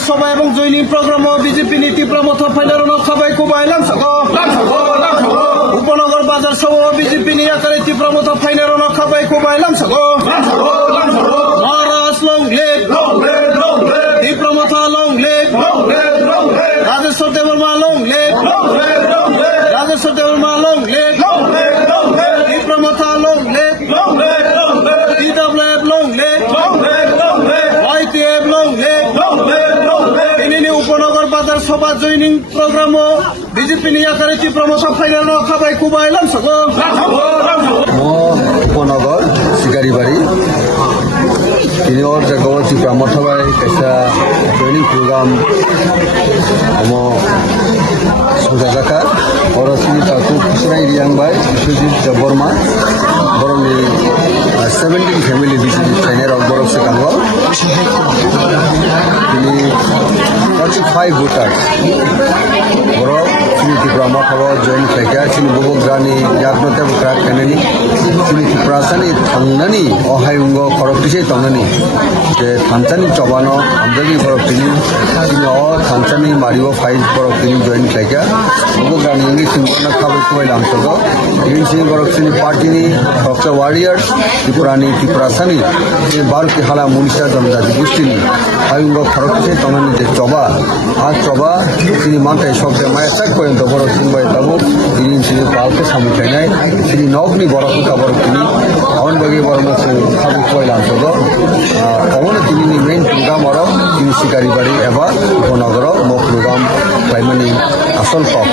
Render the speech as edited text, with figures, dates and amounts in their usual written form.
বাজার সভা এবং জৈনিক প্রোগ্রাম ও বিজেপি নীতি প্রমথ ফাইনাল সবাই কুবাইলাম উপনগর বাজার সভা ও বিজেপি নিয়াকার নীতি প্রমথ ফাইনাল সবাই কুবাইলাম মহারাজ long live Pramatha long live Rajeshwar Debbarma long live Rajeshwar Debbarma long live Pramatha long live DWF long live, YTF long live, তিনি উপনগর বাজার সভা জয়নিং প্রোগ্রাম ও বিজেপি নিয়াকারী প্রমোশন ফাইনাল খাবাই কুবাইলাম উপনগর শিকারিবাড়ি তিনি ওর জায়গা চিপ্রাম সবাই একটা জয়নিং প্রোগ্রাম সংজাজাকা ওর তিনি তাকে খুশরাই রিয়াংবাই বিশ্বজিৎ দেববর্মা বরংনি 17 ফ্যামিলি বিজেপি ট্রেনের অগ্বরক সেখানে তিনি 45 ভোটার বড় তিনি ত্রিপুরা খাবার জয়েন খাইকা তিনি ববগ্রানি ইয়াগনতে বকরা কেনেনি তিনি ত্রিপুরাসানি থাংনানি অহায়ুঙ্গ খরকটিসে তংনানি যে থানচানি চবানো আমদানি খরক তিনি অ থানচানি মারিব ফাইভ খরক তিনি জয়েন খাইকা ববগ্রানি ইংলিশ সিংহনা খাবার কুবাইলাম সগ ইংলিশ সিং খরক তিনি পার্টিনি ডক্টর ওয়ারিয়ার্স ত্রিপুরানি ত্রিপুরাসানি বারোটি হালা মনীষা জনজাতি গোষ্ঠীনি হায়ুঙ্গ খরকটিসে তংনানি যে চবা আর চবা তিনি মানটাই সবচেয়ে মায়াচাক পর্যন্ত বড় চিনবাই তাবো তিনি তিনি পালকে সামুখাইনাই তিনি নগনি বড়কে কাবর তিনি আওয়ান বাগি বড় মাছে খাবু কইলাম সব অবনে তিনি মেইন প্রোগ্রাম আর তিনি শিকারি বাড়ি এবার উপনগর মো প্রোগ্রাম প্রাইমারি আসল পক